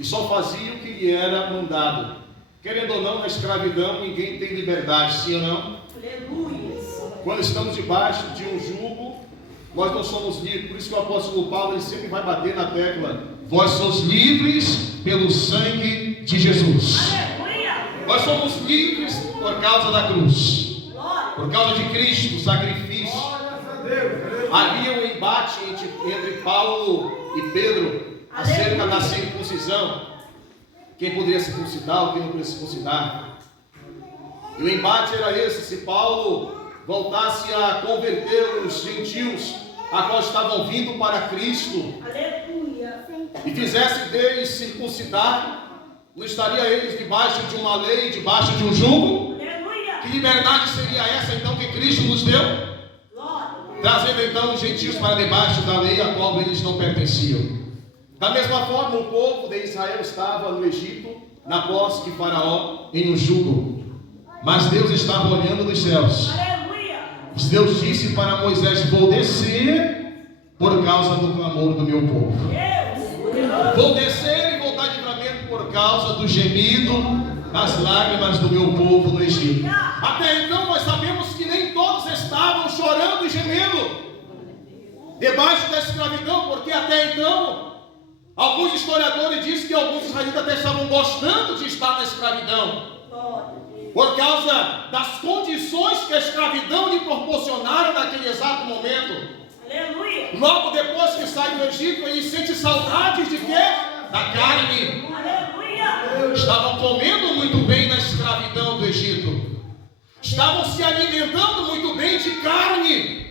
e só fazia o que lhe era mandado. Querendo ou não, na escravidão ninguém tem liberdade, sim ou não? Aleluia. Quando estamos debaixo de um jugo, nós não somos livres. Por isso que o apóstolo Paulo ele sempre vai bater na tecla: vós sois livres pelo sangue de Jesus. Aleluia. Nós somos livres por causa da cruz, Glória. por causa de Cristo, o sacrifício. Havia um embate entre Paulo e Pedro acerca da circuncisão. Quem poderia circuncidar ou quem não poderia circuncidar. E o embate era esse: se Paulo voltasse a converter os gentios a qual estavam vindo para Cristo, Aleluia. e fizesse deles circuncidar, não estaria eles debaixo de uma lei, debaixo de um jugo? Aleluia. Que liberdade seria essa então que Cristo nos deu? Glória. Trazendo então os gentios para debaixo da lei a qual eles não pertenciam. Da mesma forma, o povo de Israel estava no Egito, na posse de Faraó, em um jugo. Mas Deus estava olhando dos céus. Aleluia. Deus disse para Moisés: vou descer por causa do clamor do meu povo. Deus. Vou descer e vou dar livramento por causa do gemido, das lágrimas do meu povo no Egito. Até então nós sabemos que nem todos estavam chorando e gemendo debaixo da escravidão, porque até então alguns historiadores dizem que alguns israelitas até estavam gostando de estar na escravidão, por causa das condições que a escravidão lhe proporcionaram naquele exato momento. Aleluia. Logo depois que sai do Egito, ele sente saudades de quê? Da carne. Aleluia. Estavam comendo muito bem na escravidão do Egito. Estavam se alimentando muito bem de carne.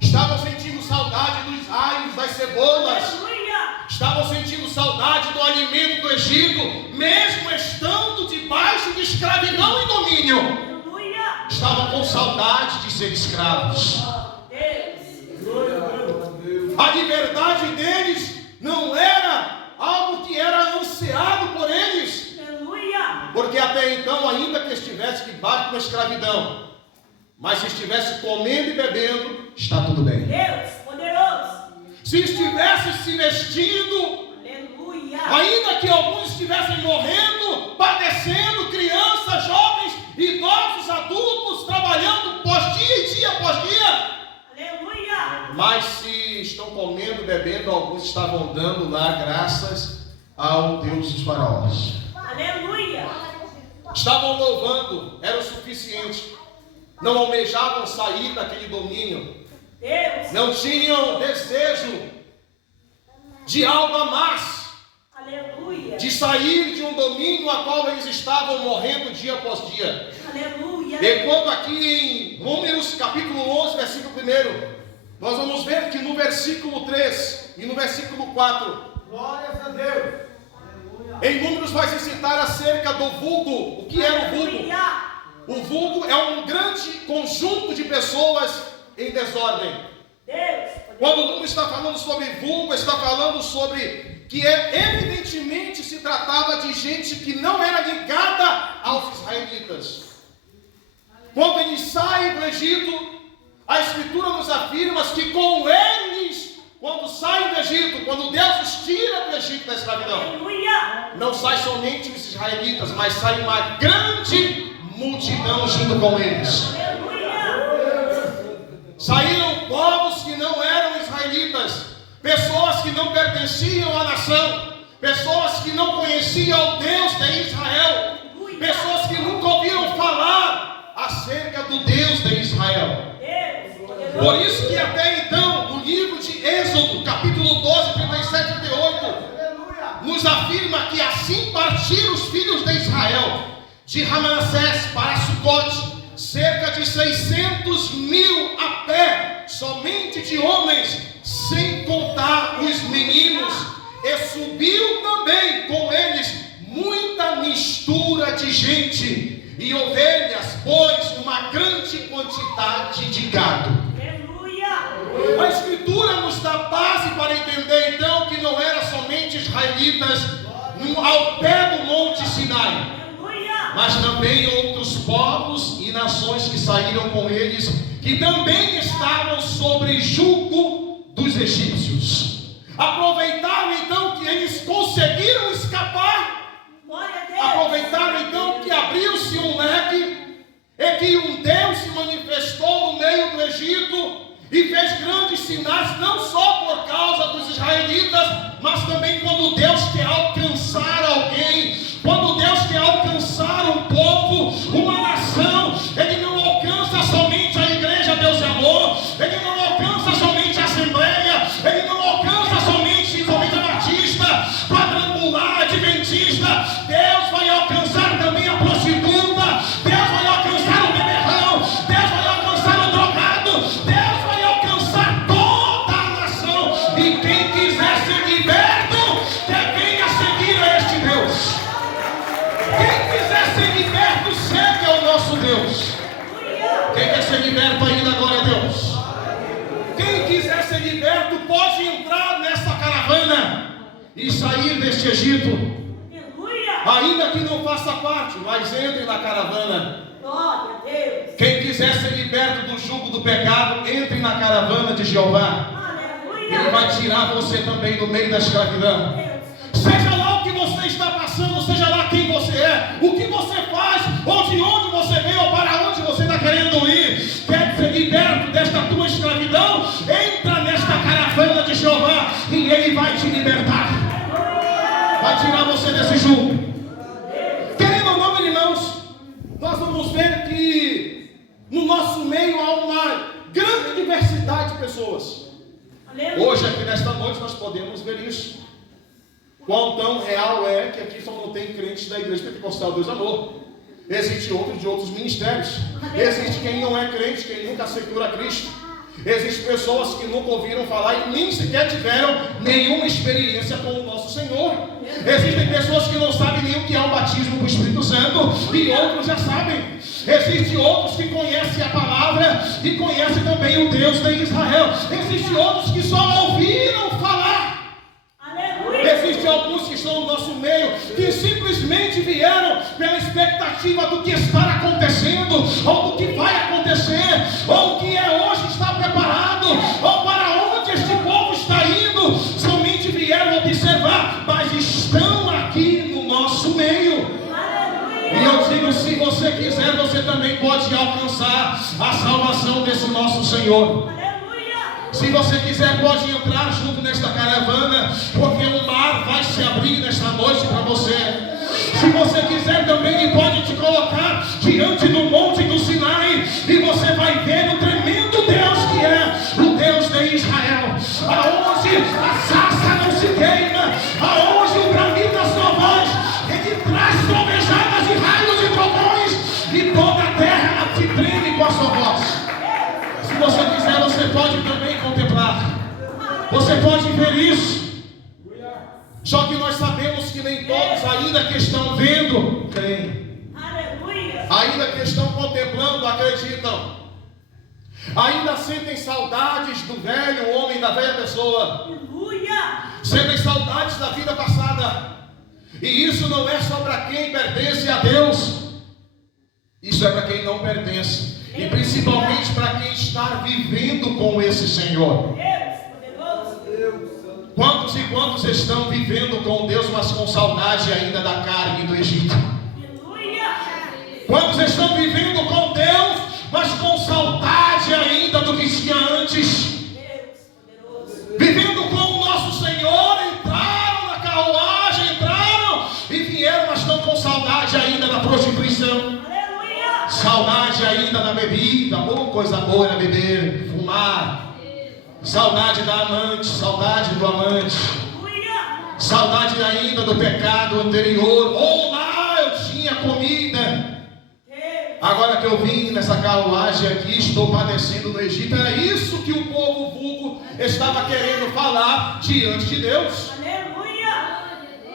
Estavam sentindo saudade dos raios, das cebolas. Aleluia. Estavam sentindo saudade do alimento do Egito, mesmo estando debaixo de escravidão e domínio. Aleluia. Estavam com saudade de ser escravos. Deus. A liberdade deles não era algo que era ansiado por eles, Aleluia. porque até então, ainda que estivesse debaixo da escravidão, mas se estivesse comendo e bebendo, está tudo bem. Deus poderoso. Se estivesse se vestindo, Aleluia. ainda que alguns estivessem morrendo, padecendo, crianças, jovens, idosos, adultos, trabalhando dia após dia, Aleluia. mas se estão comendo, bebendo, alguns estavam dando lá graças ao Deus dos faraós. Aleluia. Estavam louvando, era o suficiente. Não almejavam sair daquele domínio. Deus. Não tinham desejo de algo a mais, Aleluia. de sair de um domínio a qual eles estavam morrendo dia após dia. Aleluia. Enquanto aqui em Números capítulo 11, versículo 1, nós vamos ver que no versículo 3 e no versículo 4, Glórias a Deus. em Números vai se citar acerca do vulgo. O que era o vulgo? Aleluia. O vulgo é um grande conjunto de pessoas em desordem. Deus. Quando o Número está falando sobre vulgo, está falando sobre que evidentemente se tratava de gente que não era ligada aos israelitas. Quando eles saem do Egito, a Escritura nos afirma que com eles, quando saem do Egito, quando Deus os tira do Egito da escravidão, Aleluia. não sai somente os israelitas, mas sai uma grande multidão junto com eles. Aleluia. Saíram povos que não eram israelitas, pessoas que não pertenciam à nação, pessoas que não conheciam o Deus de Israel, pessoas que nunca ouviram falar acerca do Deus de Israel. Deus. Por isso que até então, no livro de Êxodo, capítulo 12, 37 e 38, nos afirma que assim partiram os filhos de Israel de Ramassés para Sucote, cerca de 600 mil a pé, somente de homens, sem contar os meninos, e subiu também com eles muita mistura de gente, e ovelhas, bois, uma grande quantidade de gado. Aleluia. A Escritura nos dá base para entender então que não eram somente israelitas ao pé do Monte Sinai, mas também outros povos e nações que saíram com eles, que também estavam sobre jugo dos egípcios. Aproveitaram então que eles conseguiram escapar escapar. Glória a Deus. Aproveitaram então que abriu-se um leque e que um Deus se manifestou no meio do Egito e fez grandes sinais, não só por causa dos israelitas, mas também quando Deus quer alcançar alguém, quando Deus quer alcançar um povo, uma nação, Ele não alcança somente a igreja Deus e Amor, Ele não alcança somente a Assembleia, Ele não alcança somente a Batista, Quadrangular, Adventista. Deus vai alcançar também a prostituta, Deus vai alcançar o beberrão, Deus vai alcançar o drogado, Deus vai alcançar toda a nação. E quem quiser ser liberto, que venha seguir a este Deus. Quem quiser ser liberto, segue ao nosso Deus. Quem quer ser liberto ainda, glória a Deus. Quem quiser ser liberto pode entrar nessa caravana e sair deste Egito. Ainda que não faça parte, mas entre na caravana. Glória a Deus. Quem quiser ser liberto do jugo do pecado, entre na caravana de Jeová. Aleluia. Ele vai tirar você também do meio da escravidão. Seja lá o que você está passando, seja lá quem você é, o que você faz, ou de onde você veio, ou para onde você está querendo ir. Quer ser liberto desta tua escravidão? Entra nesta caravana de Jeová e Ele vai te libertar. Vai tirar você desse jugo. Querendo ou não, irmãos, nós vamos ver que no nosso meio há uma grande diversidade de pessoas. Hoje, aqui nesta noite, nós podemos ver isso. Quão tão real é que aqui só não tem crentes da Igreja Pentecostal Deus Amor. Existe outros de outros ministérios. Existe quem não é crente, quem nunca aceitou a Cristo. Existem pessoas que nunca ouviram falar e nem sequer tiveram nenhuma experiência com o nosso Senhor. Existem pessoas que não sabem nem o que é o batismo do Espírito Santo e outros já sabem. Existem outros que conhecem a palavra e conhecem também o Deus de Israel. Existem outros que só ouviram falar. Existem alguns que estão no nosso meio que simplesmente vieram pela expectativa do que está acontecendo, ou do que vai acontecer, ou o que é hoje está preparado, ou para onde este povo está indo. Somente vieram observar, mas estão aqui no nosso meio. E eu digo, se você quiser, você também pode alcançar a salvação desse nosso Senhor. Se você quiser, pode entrar junto nesta caravana, porque o mar vai se abrir nesta noite para você. Se você quiser também, Ele pode te colocar diante do monte do Sinai, e você vai ver o tremendo Deus que é o Deus de Israel, aonde a sarça não se queima, aonde o bramido das trovões, Ele traz trovejadas e raios e trovões, e toda a terra ela se treme com a sua voz. Se você quiser, você pode também contemplar. Você pode ver isso. Só que nós sabemos que nem todos, ainda que estão vendo, creem. Ainda que estão contemplando, acreditam. Ainda sentem saudades do velho homem, da velha pessoa. Sentem saudades da vida passada. E isso não é só para quem pertence a Deus. Isso é para quem não pertence. E principalmente para quem está vivendo com esse Senhor. Quantos e quantos estão vivendo com Deus, mas com saudade ainda da carne do Egito? Quantos estão vivendo com Deus, mas com saudade ainda do que tinha antes? Vivendo com o nosso Senhor, entraram na carruagem, entraram e vieram, mas estão com saudade ainda da prostituição. Saudade ainda da bebida, coisa boa era beber, fumar. Saudade da amante, saudade do amante. Saudade ainda do pecado anterior. Lá eu tinha comida. Agora que eu vim nessa carruagem aqui, estou padecendo no Egito. Era isso que o povo vulgo estava querendo falar diante de Deus.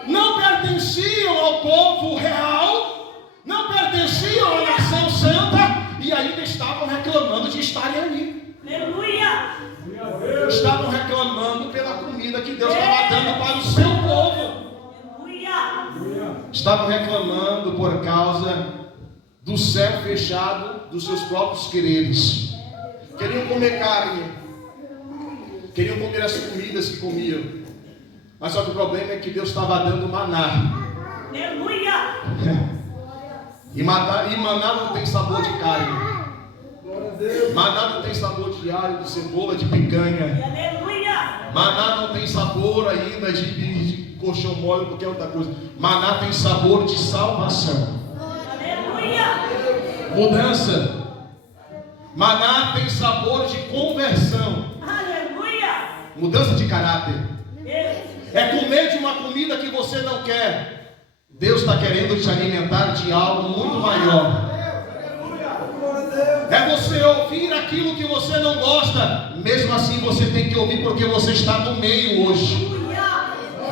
Não pertenciam ao povo real, não pertenciam à nação santa, e ainda estavam reclamando de estarem ali. Estavam reclamando pela comida que Deus estava dando para o seu povo. Estavam reclamando por causa do céu fechado dos seus próprios quereres. Queriam comer carne, queriam comer as comidas que comiam, mas só que o problema é que Deus estava dando maná. Aleluia. E maná não tem sabor de carne. Maná não tem sabor de alho, de cebola, de picanha. Aleluia. Maná não tem sabor ainda de colchão mole, qualquer outra coisa. Maná tem sabor de salvação. Aleluia. Mudança. Maná tem sabor de conversão. Aleluia. Mudança de caráter. Deus. É comer de uma comida que você não quer. Deus está querendo te alimentar de algo muito maior. É você ouvir aquilo que você não gosta. Mesmo assim você tem que ouvir porque você está no meio hoje.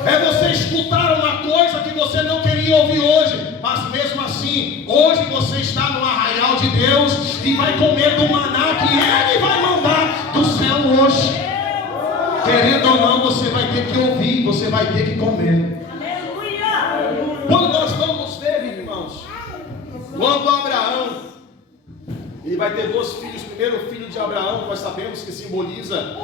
É você escutar uma coisa que você não queria ouvir hoje, mas mesmo assim, hoje você está no arraial de Deus e vai comer do maná que Ele vai mandar do céu hoje. Querendo ou não, você vai ter que ouvir, você vai ter que comer. Aleluia. Quando nós vamos ver, irmãos, quando Abraão, ele vai ter 2 filhos. O primeiro filho de Abraão, nós sabemos que simboliza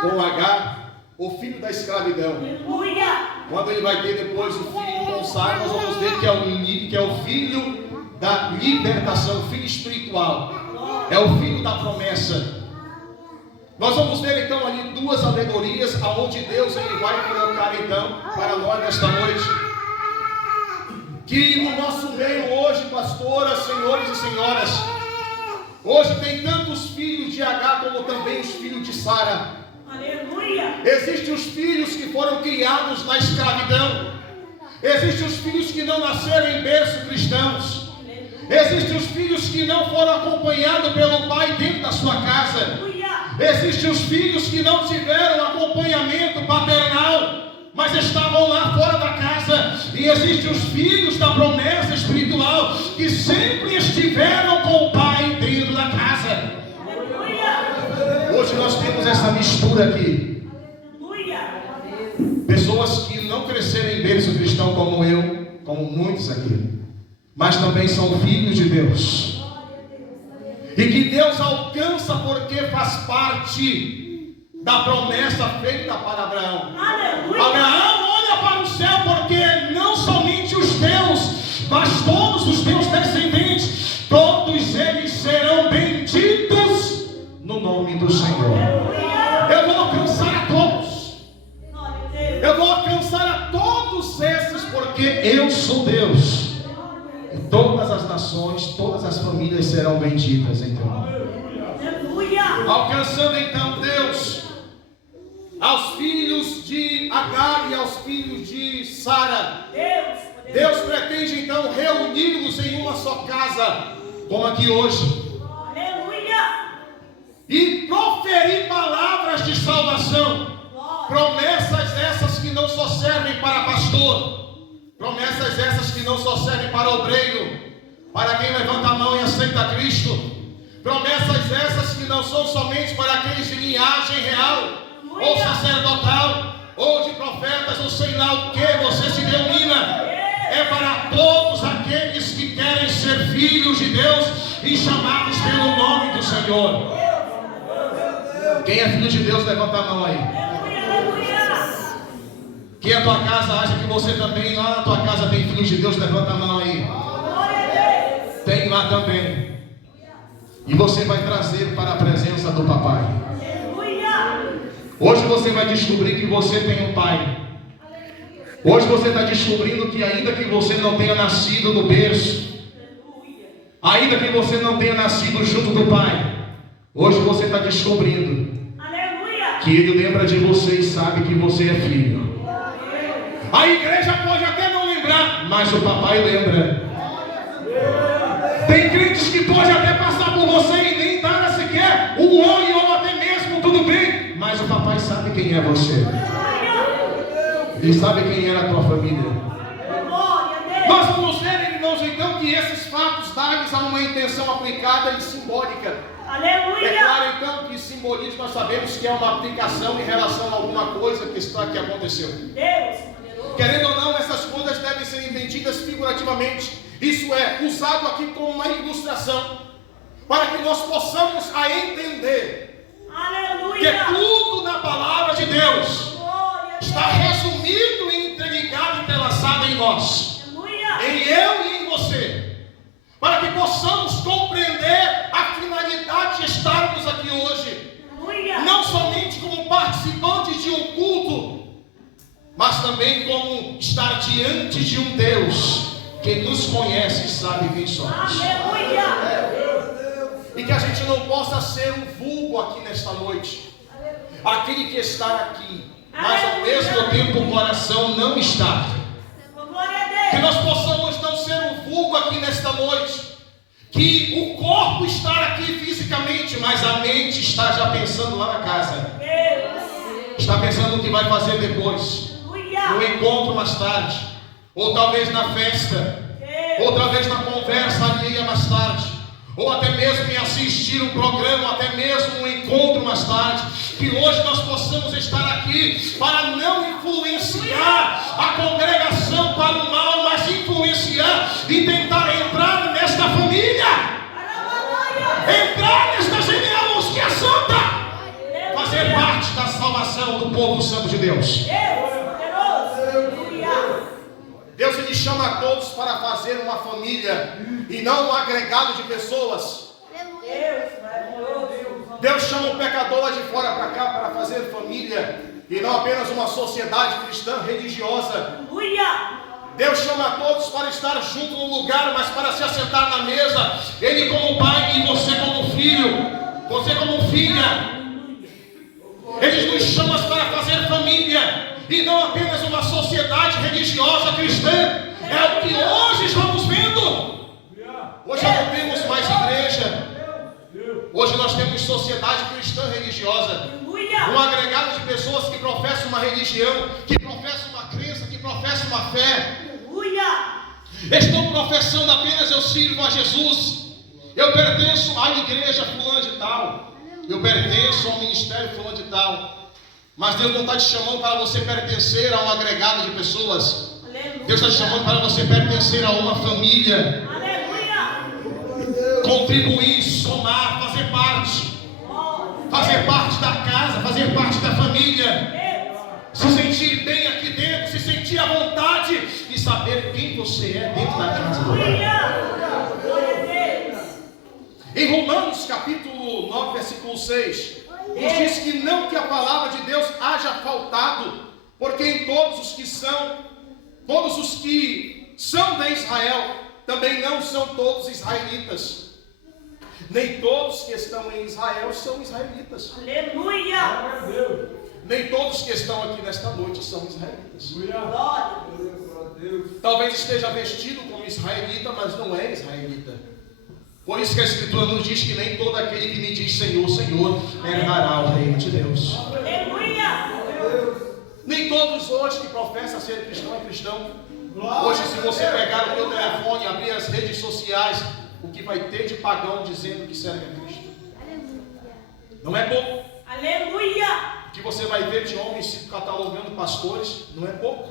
com Agar, o filho da escravidão. Aleluia. Quando ele vai ter depois o filho com Sara, nós vamos ver que é o filho da libertação, o filho espiritual. É o filho da promessa. Nós vamos ver então ali 2 alegorias, aonde Deus ele vai colocar então para nós nesta noite. Que no nosso meio hoje, pastoras, senhores e senhoras, hoje tem tantos filhos de Agar como também os filhos de Sara. Aleluia. Existem os filhos que foram criados na escravidão. Existem os filhos que não nasceram em berço cristãos. Existem os filhos que não foram acompanhados pelo pai dentro da sua casa. Existem os filhos que não tiveram acompanhamento paternal, mas estavam lá fora da casa. E existem os filhos da promessa espiritual que sempre estiveram com o pai dentro da casa. Hoje nós temos essa mistura aqui. Pessoas que não cresceram em berço cristão como eu, como muitos aqui, mas também são filhos de Deus. E que Deus alcança porque faz parte da promessa feita para Abraão. Aleluia. Abraão, olha para o céu, porque não somente os teus, mas todos os teus descendentes, todos eles serão benditos no nome do Senhor. Eu vou alcançar a todos. Eu vou alcançar a todos esses, porque eu sou Deus. E todas as nações, todas as famílias serão benditas então. Alcançando então Deus aos filhos de Agar e aos filhos de Sara. Deus pretende então reuni-los em uma só casa, como aqui hoje. E proferir palavras de salvação. Promessas essas que não só servem para pastor. Promessas essas que não só servem para obreiro, para quem levanta a mão e aceita Cristo. Promessas essas que não são somente para aqueles de linhagem real, ou sacerdotal, ou de profetas, ou sei lá o que você se denomina. É para todos aqueles que querem ser filhos de Deus e chamados pelo nome do Senhor. Quem é filho de Deus, levanta a mão aí. Quem a tua casa acha que você também, lá na tua casa tem filhos de Deus, levanta a mão aí. Tem lá também. E você vai trazer para a presença do papai. Hoje você vai descobrir que você tem um pai. Hoje você está descobrindo que ainda que você não tenha nascido no berço, ainda que você não tenha nascido junto do pai, hoje você está descobrindo que ele lembra de você e sabe que você é filho. A igreja pode até não lembrar, mas o papai lembra. Tem crentes que pode até passar por você e nem dar sequer um oi ou até mesmo tudo bem, mas o papai sabe quem é você. Ele sabe quem era a tua família. Nós vamos ver, irmãos, então, que esses fatos dá-lhes a uma intenção aplicada e simbólica. Aleluia. É claro, então, que simbolismo nós sabemos que é uma aplicação em relação a alguma coisa que aconteceu. Deus. Querendo ou não, essas coisas devem ser entendidas figurativamente. Isso é, usado aqui como uma ilustração, para que nós possamos a entender. Aleluia. Que tudo na palavra de Deus está resumido e interligado, entrelaçado em nós, Aleluia. em eu e em você, para que possamos compreender a finalidade de estarmos aqui hoje, Aleluia. não somente como participantes de um culto, mas também como estar diante de um Deus que nos conhece e sabe quem somos. Aleluia. E que a gente não possa ser um vulgo aqui nesta noite, aquele que está aqui, mas ao mesmo tempo o coração não está. Glória a Que Deus. nós possamos não ser um vulgo aqui nesta noite, que o corpo está aqui fisicamente, mas a mente está já pensando lá na casa, Deus. está pensando no que vai fazer depois, no Aleluia. encontro mais tarde, ou talvez na festa, ou talvez na conversa alheia mais tarde, ou até mesmo em assistir um programa, até mesmo um encontro mais tarde. Que hoje nós possamos estar aqui para não influenciar a congregação para o mal, mas influenciar e tentar entrar nesta família, entrar nesta genealogia santa, fazer parte da salvação do povo santo de Deus. Deus ele chama a todos para fazer uma família e não um agregado de pessoas. Deus chama o pecador lá de fora para cá para fazer família e não apenas uma sociedade cristã religiosa. Deus chama a todos para estar junto no lugar, mas para se assentar na mesa, Ele como pai e você como filho, você como filha. Ele nos chama para fazer família e não apenas uma sociedade religiosa cristã. É o que hoje estamos vendo. Hoje não temos mais igreja. Hoje nós temos sociedade cristã religiosa, um agregado de pessoas que professam uma religião, que professam uma crença, que professam uma fé. Estão professando apenas eu sirvo a Jesus, eu pertenço à igreja fulana de tal, eu pertenço ao ministério fulano de tal. Mas Deus não está te chamando para você pertencer a um agregado de pessoas. Deus está te chamando para você pertencer a uma família. Contribuir, somar, fazer parte da casa, fazer parte da família, se sentir bem aqui dentro, se sentir à vontade e saber quem você é dentro da casa. Em Romanos capítulo 9, versículo 6, nos diz que não que a palavra de Deus haja faltado, porque em todos os que são de Israel, também não são todos israelitas. Nem todos que estão em Israel são israelitas. Aleluia. Nem todos que estão aqui nesta noite são israelitas. Talvez esteja vestido como israelita, mas não é israelita. Por isso que a Escritura nos diz que nem todo aquele que me diz Senhor, Senhor, herdará o reino de Deus. Aleluia. Nem todos hoje que professam ser cristão é cristão. Hoje, se você pegar o teu telefone e abrir as redes sociais, o que vai ter de pagão dizendo que serve a Cristo? Não é pouco. Aleluia. O que você vai ver de homens se catalogando pastores, não é pouco.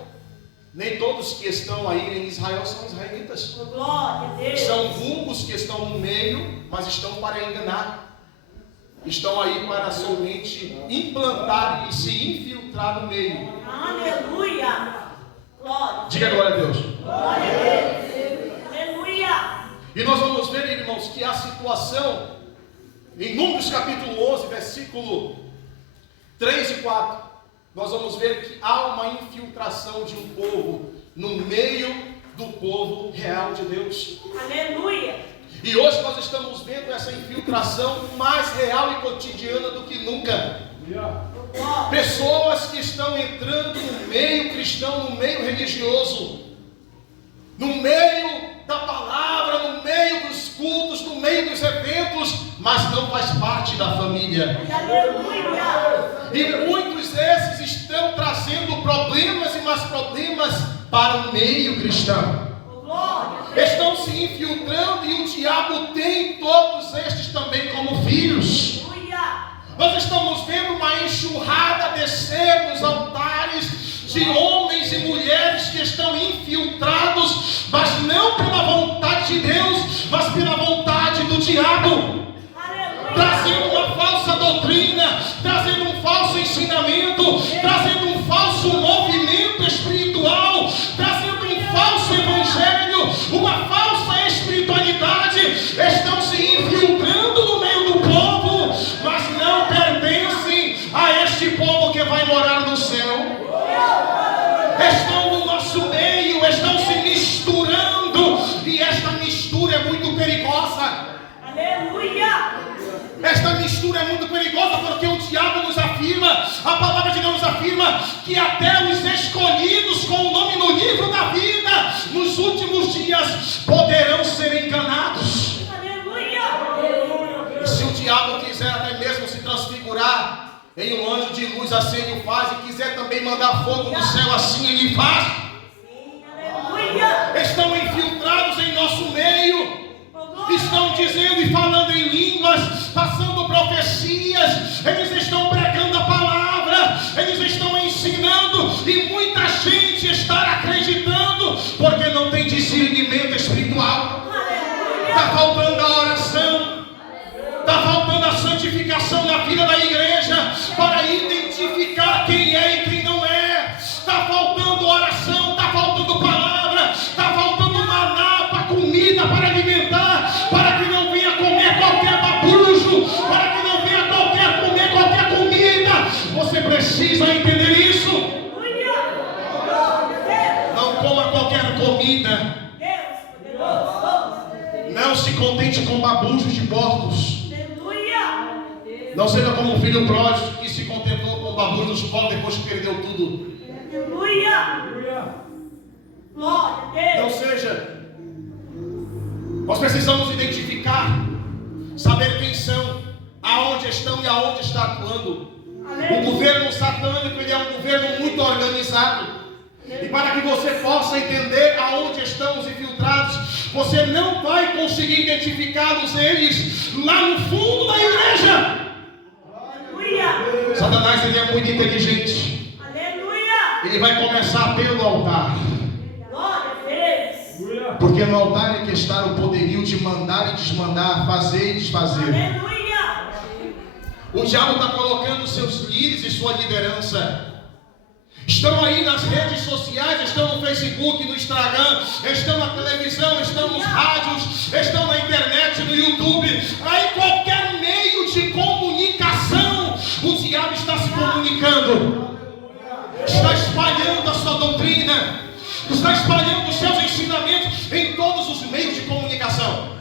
Nem todos que estão aí em Israel são israelitas. Glória a Deus. São vulgos que estão no meio, mas estão para enganar. Estão aí para somente implantar e se infiltrar no meio. Aleluia. Glória. Diga glória a Deus. Glória a Deus. Aleluia. E nós vamos ver, irmãos, que a situação, em Números capítulo 11, versículo 3 e 4, nós vamos ver que há uma infiltração de um povo no meio do povo real de Deus. Aleluia. E hoje nós estamos vendo essa infiltração mais real e cotidiana do que nunca. Pessoas que estão entrando no meio cristão, no meio religioso, no meio da palavra, no meio dos cultos, no meio dos eventos, mas não faz parte da família. Aleluia. E muitos desses estão trazendo problemas e mais problemas para o meio cristão. Glória. Estão se infiltrando e o diabo tem todos estes também como filhos. Nós estamos vendo uma enxurrada descer dos altares de homens e mulheres que estão infiltrados, mas não pela vontade de Deus, mas pela vontade do diabo. Trazendo uma falsa doutrina, trazendo um falso ensinamento, trazendo um falso movimento espiritual, trazendo um Esta mistura é muito perigosa porque o diabo nos afirma, a palavra de Deus nos afirma que até os escolhidos com o nome no livro da vida, nos últimos dias, poderão ser enganados. E se o diabo quiser até mesmo se transfigurar em um anjo de luz, assim ele faz, e quiser também mandar fogo no céu, assim ele faz. Estão infiltrados em nosso meio, estão dizendo e falando em línguas, passando profecias, eles estão pregando a palavra, eles estão ensinando, e muita gente está acreditando, porque não tem discernimento espiritual. Está faltando a oração, está faltando a santificação na vida da igreja, para identificar quem é e quem não é. Está faltando oração, está faltando palavra, está faltando maná para comida, para alimentar, para que não venha comer qualquer babujo, para que não venha comer qualquer comida. Você precisa entender isso. Não coma qualquer comida. Não se contente com babujos de porcos. Não seja como um filho pródigo que se contentou com o babujo dos porcos depois que perdeu tudo. Não seja. Nós precisamos identificar, saber quem são, aonde estão e aonde está atuando. O governo satânico, ele é um governo muito organizado. E para que você possa entender aonde estão os infiltrados, você não vai conseguir identificá-los eles lá no fundo da igreja. Satanás, ele é muito inteligente. Ele vai começar pelo altar. Porque no altar é que está o poderio de mandar e desmandar, fazer e desfazer. O diabo está colocando seus líderes e sua liderança. Estão aí nas redes sociais, estão no Facebook, no Instagram, estão na televisão, estão nos rádios, estão na internet, no YouTube. Aí qualquer meio de comunicação, o diabo está se comunicando. Está espalhando a sua doutrina, está espalhando os seus ensinamentos em todos os meios de comunicação.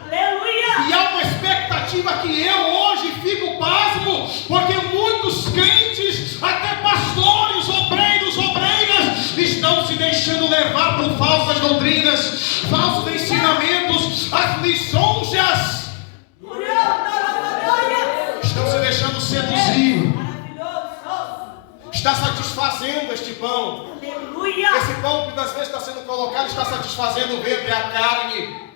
E há uma expectativa que eu hoje fico pasmo, porque muitos crentes, até pastores, obreiros, obreiras, estão se deixando levar por falsas doutrinas, falsos ensinamentos, as lisonjas. Estão se deixando seduzir. Está satisfazendo este pão. Esse pão que às vezes está sendo colocado está satisfazendo o ventre, a carne.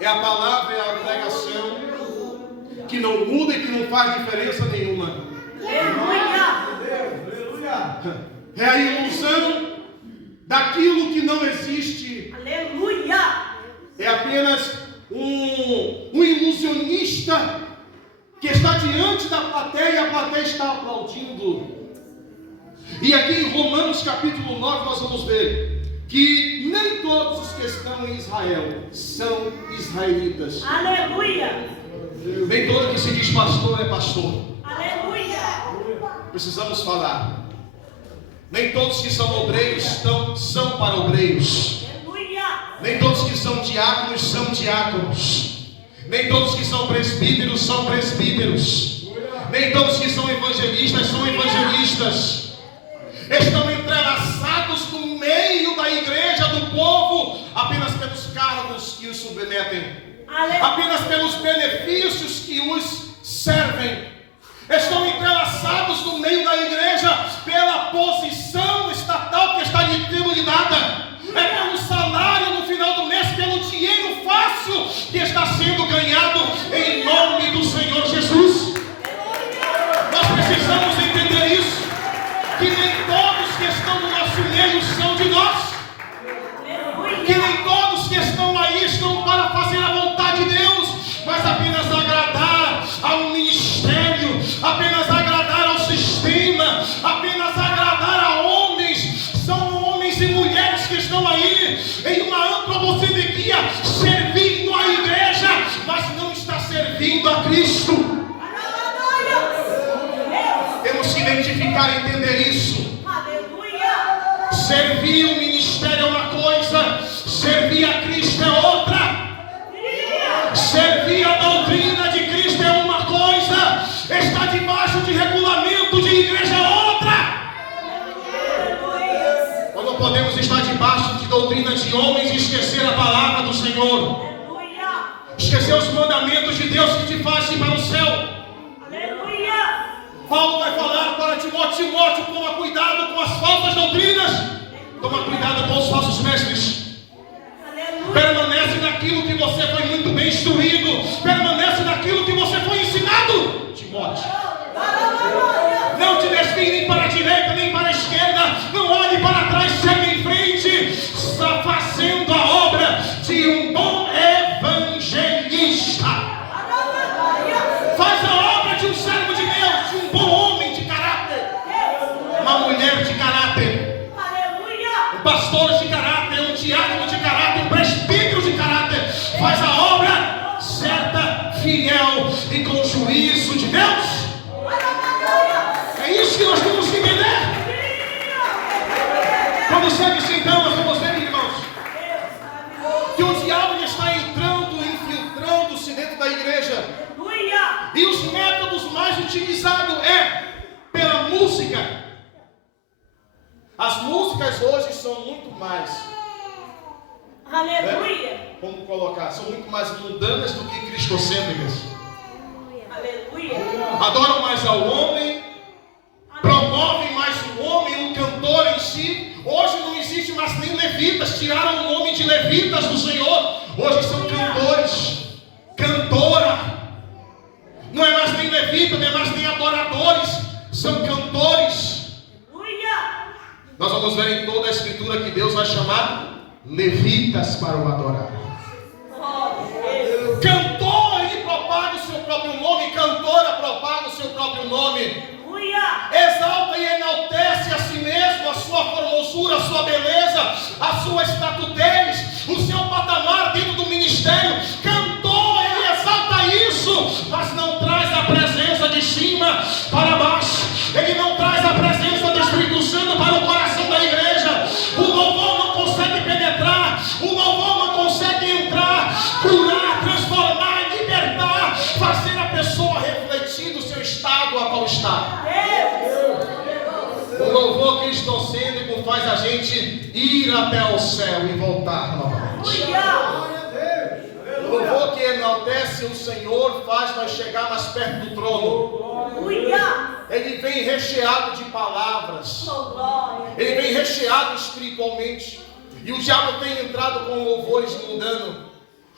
É a palavra, é a pregação que não muda e que não faz diferença nenhuma. É a ilusão daquilo que não existe. É apenas um ilusionista que está diante da plateia e a plateia está aplaudindo. E aqui em Romanos capítulo 9 nós vamos ver que nem todos os que estão em Israel são israelitas. Nem todo que se diz pastor é pastor. Precisamos falar. Nem todos que são obreiros são para obreiros. Nem todos que são diáconos são diáconos. Nem todos que são presbíteros são presbíteros. Nem todos que são evangelistas são evangelistas. Estão entrelaçados no meio da igreja, do povo, apenas pelos cargos que os submetem, apenas pelos benefícios que os servem. Estão entrelaçados no meio da igreja pela posição estatal que está lhe dada. É pelo salário no final do mês, pelo dinheiro fácil que está sendo ganhado em nome do Senhor Jesus. Nós precisamos entender isso, que nem todos que estão no nosso meio são de nós, que nem todos que estão aí estão para fazer a vontade de Deus, mas apenas agradar ao ministério, apenas agradar ao sistema, apenas agradar a homens. São homens e mulheres que estão aí em uma antropocedequia, servindo a igreja, mas não está servindo a Cristo. Temos que identificar e entender isso. Servir o ministério é uma coisa, servir a Cristo é outra. Servir a podemos estar debaixo de doutrinas de homens e esquecer a palavra do Senhor. Aleluia. Esquecer os mandamentos de Deus que te fazem ir para o céu. Aleluia. Paulo vai falar para Timóteo: Timóteo, toma cuidado com as falsas doutrinas. Toma cuidado com os falsos mestres. Aleluia. Permanece naquilo que você foi muito bem instruído. Permanece naquilo que você foi ensinado, Timóteo. Não te desvie nem para a direita, nem para a esquerda. Não olhe para trás, segue em frente. Está fazendo a obra de um bom evangelista. Faz a obra de um servo de Deus, de um bom homem de caráter. Uma mulher de caráter. Um pastor de caráter, um diácono de caráter, um presbítero de caráter. Faz a obra certa, fiel e com juízo de Deus. É isso que nós temos que entender. Quando segue-se então, nós vamos ver, irmãos, que o diabo está entrando, infiltrando-se dentro da igreja. E os métodos mais utilizados é pela música. As músicas hoje são muito mais, Aleluia. como colocar, são muito mais mundanas do que cristocêntricas. Aleluia. Adoram mais ao homem, promovem mais o homem, o cantor em si. Hoje não existe mais nem levitas, tiraram o nome de levitas do Senhor. Hoje são cantores, cantora. Não é mais nem levita, não é mais nem adoradores, são cantores. Nós vamos ver em toda a escritura que Deus vai chamar levitas para o adorar. Cantor, ele propaga o seu próprio nome. Cantora propaga o seu próprio nome. Exalta e enaltece a si mesmo, a sua formosura, a sua beleza, a sua estatudez, o seu patamar dentro do ministério. Cantor, ele exalta isso, mas não traz a presença de cima para baixo. Ele não traz a presença do Espírito Santo para o coração da igreja. O louvor não consegue penetrar, o louvor não consegue entrar, curar, transformar, libertar, fazer a pessoa refletir do seu estado a qual está. O louvor cristocêntrico faz a gente ir até o céu e voltar novamente. O louvor que enaltece o Senhor faz nós chegar mais perto do trono. Ele vem recheado de palavras. Ele vem recheado espiritualmente. E o diabo tem entrado com louvores mundanos.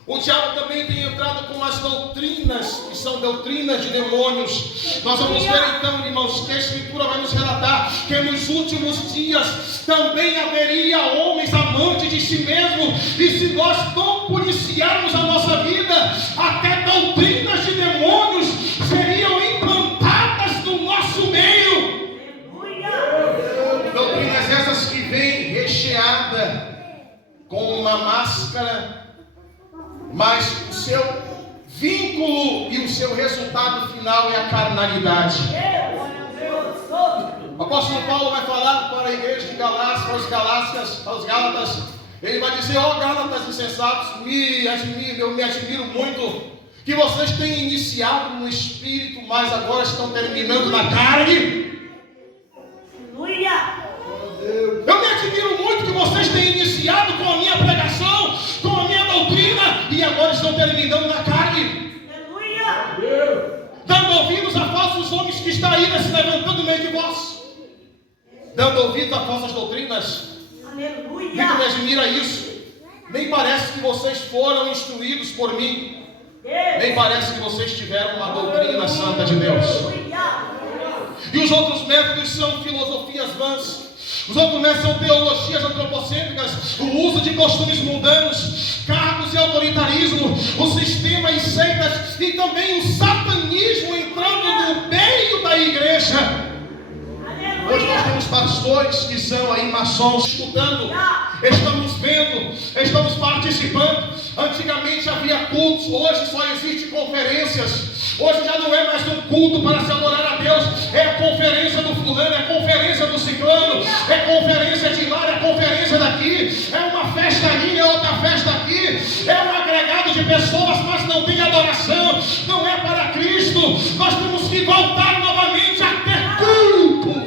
O diabo também tem entrado com as doutrinas, que são doutrinas de demônios. Nós vamos ver então, irmãos, que a Escritura vai nos relatar que nos últimos dias também haveria homens amantes de si mesmo. E se nós não policiarmos a nossa vida, até doutrinas de demônios seriam implantadas no nosso meio. Doutrinas essas que vêm recheada com uma máscara, mas o seu vínculo e o seu resultado final é a carnalidade. O apóstolo Paulo vai falar para a igreja de Galácia, para os Gálatas. Ele vai dizer: ó Gálatas insensatos, eu me admiro muito que vocês têm iniciado no espírito, mas agora estão terminando na carne. Eu me admiro muito que vocês têm iniciado com a minha pregação, com a minha doutrina, e agora estão terminando na carne. Dando ouvidos a falsos homens que estão aí se levantando no meio de vós. Dando ouvidos a falsas doutrinas. Muito me admira isso. Nem parece que vocês foram instruídos por mim. Nem parece que vocês tiveram uma doutrina santa de Deus. E os outros métodos são filosofias vãs. Os outros métodos são teologias antropocêntricas, o uso de costumes mundanos, cargos e autoritarismo, o sistema e seitas, e também o satanismo entrando no meio da igreja. Hoje nós temos pastores que são aí maçons, escutando, estamos vendo, estamos participando. Antigamente havia cultos, hoje só existe conferências. Hoje já não é mais um culto para se adorar a Deus, é a conferência do fulano, é a conferência do ciclano, é conferência de lá, é conferência daqui, é uma festa ali, é outra festa aqui, é um agregado de pessoas, mas não tem adoração, não é para Cristo. Nós temos que voltar novamente a ter cultos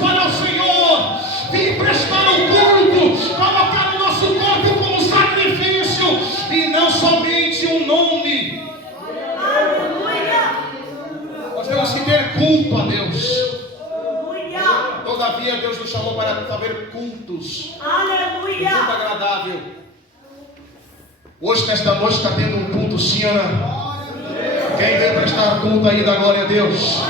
para o Senhor, chamou para fazer cultos. Muito Aleluia. agradável. Hoje, nesta noite, está tendo um culto, sim, Ana. Quem veio prestar culto aí da glória a Deus?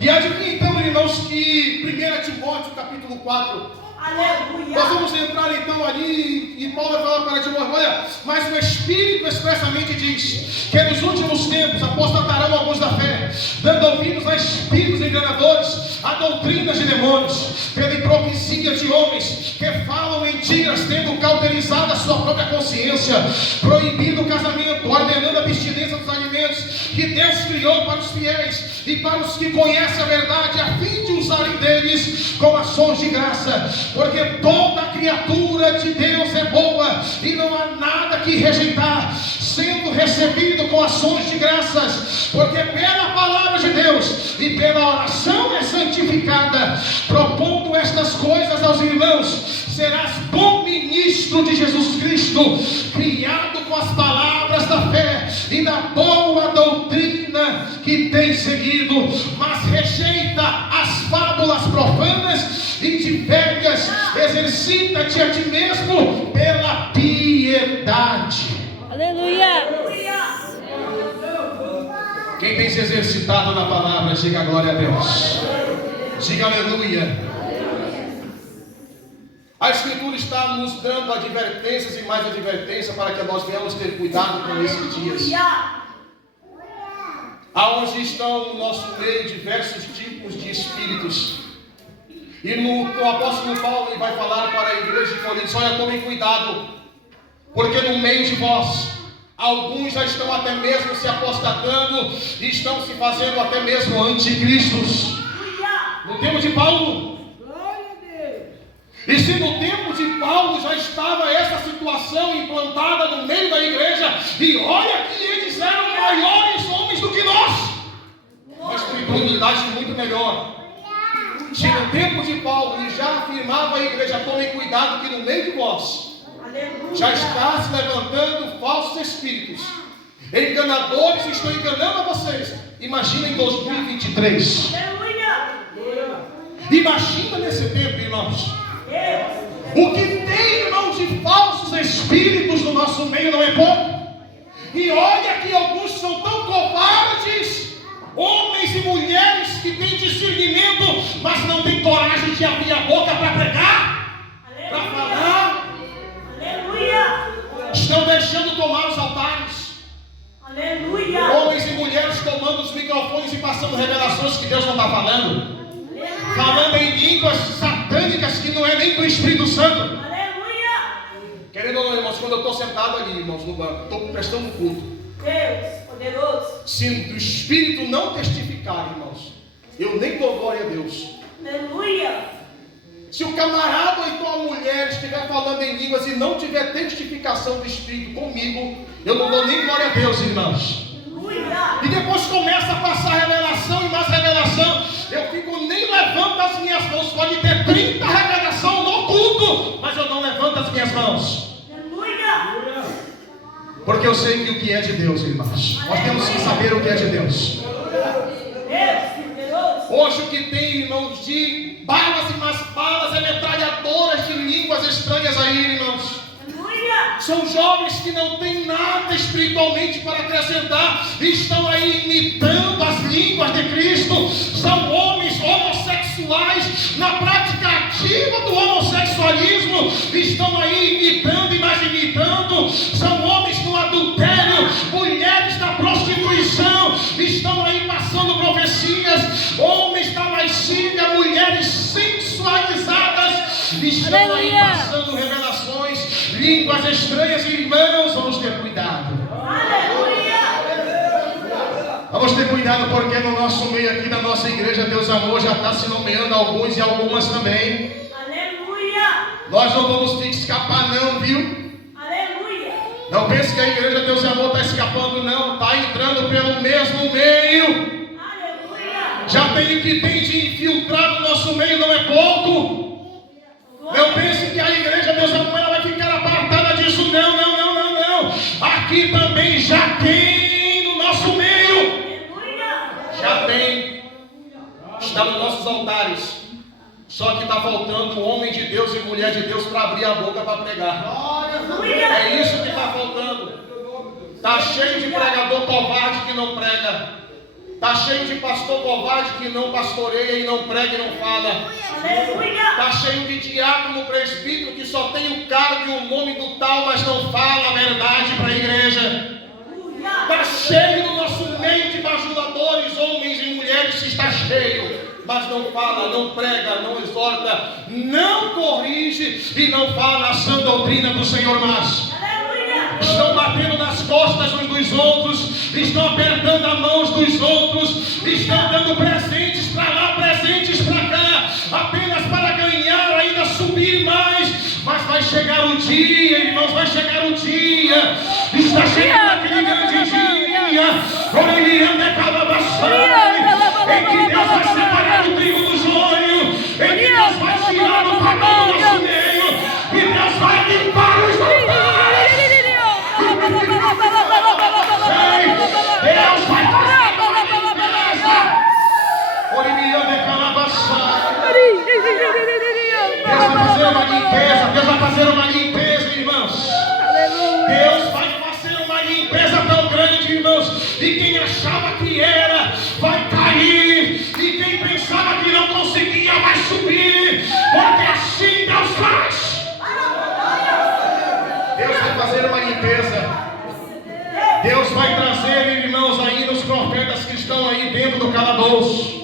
E adivinha então, irmãos, que 1 Timóteo capítulo 4. Aleluia. Nós vamos entrar então ali e Paulo vai falar para Timóteo: olha, mas o Espírito expressamente diz que nos últimos tempos apostatarão alguns da fé, dando ouvidos a espíritos enganadores, a doutrinas de demônios, pela hipocrisia de homens que falam mentiras, tendo cauterizado a sua própria consciência, proibindo o casamento, ordenando a abstinência dos alimentos que Deus criou para os fiéis e para os que conhecem a verdade, a fim de usarem deles com ações de graça. Porque toda criatura de Deus é boa e não há nada que rejeitar, sendo recebido com ações de graças, porque pela palavra de Deus e pela oração é santificada. Propondo estas coisas aos irmãos, serás bom ministro de Jesus Cristo, criado com as palavras da fé e da boa doutrina que tem seguido, mas rejeita as fábulas profanas e de velhas, exercita-te a ti mesmo pela piedade. Aleluia. Quem tem se exercitado na palavra, diga glória a Deus. Diga aleluia. A Escritura está nos dando advertências e mais advertências para que nós venhamos ter cuidado com esses dias. Aonde estão no nosso meio diversos tipos de espíritos. E o apóstolo Paulo ele vai falar para a igreja de Corinto: olha, tomem cuidado, porque no meio de vós alguns já estão até mesmo se apostatando e estão se fazendo até mesmo anticristos. No tempo de Paulo. E se no tempo de Paulo já estava essa situação implantada no meio da igreja, e olha que eles eram maiores homens do que nós, mas com imunidade muito melhor. Se no tempo de Paulo ele já afirmava à igreja: tomem cuidado que no meio de vós já está se levantando falsos espíritos, enganadores, estão enganando a vocês. Imagina em 2023. Imagina nesse tempo, irmãos. O que tem, irmãos, de falsos espíritos no nosso meio não é pouco. E olha que alguns são tão covardes, homens e mulheres que têm discernimento, mas não têm coragem de abrir a boca para pregar, para falar. Estão deixando tomar os altares. Homens e mulheres tomando os microfones e passando revelações que Deus não está falando. Falando em línguas satânicas que não é nem do Espírito Santo. Querendo ou não, irmãos, quando eu estou sentado ali, irmãos, no banco, estou prestando um culto. Deus, poderoso. Se o Espírito não testificar, irmãos, eu nem dou glória a Deus. Aleluia. Se o camarada ou então a mulher estiver falando em línguas e não tiver testificação do Espírito comigo, eu não dou nem glória a Deus, irmãos. E depois começa a passar revelação e mais revelação. Eu fico, nem levanto as minhas mãos. Pode ter 30 revelações no culto, mas eu não levanto as minhas mãos. Aleluia. Porque eu sei que o que é de Deus, irmãos, nós temos que saber o que é de Deus. Hoje o que tem, irmãos, de balas e mais balas é metralhadoras de línguas estranhas aí, irmãos. São jovens que não têm nada espiritualmente para acrescentar, estão aí imitando as línguas de Cristo. São homens homossexuais na prática ativa do homossexualismo, estão aí imitando e mais imitando. São homens no adultério, mulheres na prostituição, estão aí passando profecias. Homens da lascívia, mulheres sensualizadas, estão aí passando revelações, línguas estranhas. Irmãos, vamos ter cuidado. Aleluia. Vamos ter cuidado, porque no nosso meio aqui, na nossa igreja Deus Amor, já está se nomeando alguns e algumas também. Aleluia. Nós não vamos ter que escapar não, viu? Aleluia. Não pense que a igreja Deus Amor está escapando, não. Está entrando pelo mesmo meio. Aleluia. Já tem o que tem de infiltrar no nosso meio, não é pouco. Não pense que a igreja Deus Amor ela vai ficar apartada disso. Não, não, não, não, não. Aqui também já tem no nosso meio. Já tem. Está nos nossos altares. Só que está faltando homem de Deus e mulher de Deus para abrir a boca para pregar. Aleluia. É isso que está faltando. Está cheio de pregador covarde que não prega. Está cheio de pastor covarde que não pastoreia e não prega e não fala. Aleluia. Está cheio de diácono, presbítero que só tem o cargo e o nome do tal, mas não fala a verdade para a igreja. Está cheio no nosso meio de bajuladores, homens e mulheres que está cheio, mas não fala, não prega, não exorta, não corrige e não fala a sã doutrina do Senhor mais. Estão batendo nas costas uns dos outros, estão apertando a mãos dos outros, estão dando presentes para lá, presentes para cá, apenas para ganhar, ainda subir mais. Mas vai chegar o dia, irmãos, vai chegar o dia, está chegando aquele grande dia, em que Deus vai separar o trigo do joio, em que Deus vai tirar o pagão do nosso meio, e Deus vai limpar os altares. Deus vai fazer uma limpeza. Deus vai fazer uma limpeza, irmãos. Deus vai fazer uma limpeza tão grande, irmãos. E quem achava que era, vai cair. E quem pensava que não conseguia, vai subir. Porque assim Deus faz. Deus vai fazer uma limpeza. Deus vai trazer, irmãos, ainda os profetas que estão aí dentro do calabouço.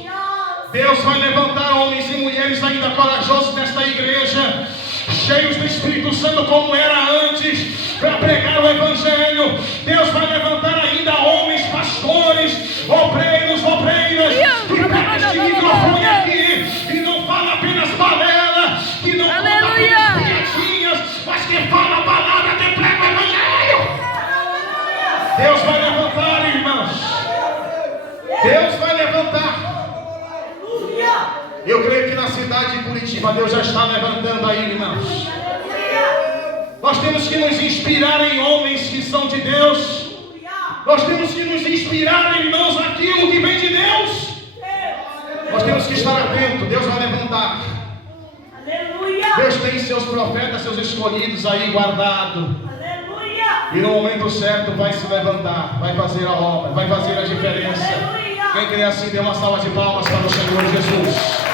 Deus vai levantar homens e mulheres ainda corajosos nesta igreja, cheios do Espírito Santo como era antes, para pregar o Evangelho. Deus vai levantar ainda homens, pastores, obreiros, que pegam este microfone aqui e não fala apenas balela, que não conta apenas piadinhas, mas que fala a palavra, que prega o Evangelho. Deus vai levantar, irmãos. Deus vai levantar. Eu creio que na cidade de Curitiba Deus já está levantando aí, irmãos. Nós temos que nos inspirar em homens que são de Deus. Nós temos que nos inspirar, irmãos, naquilo que vem de Deus. Nós temos que estar atentos. Deus vai levantar. Deus tem seus profetas, seus escolhidos aí guardados. E no momento certo vai se levantar, vai fazer a obra, vai fazer a diferença. Quem crê assim, dê uma salva de palmas para o Senhor Jesus.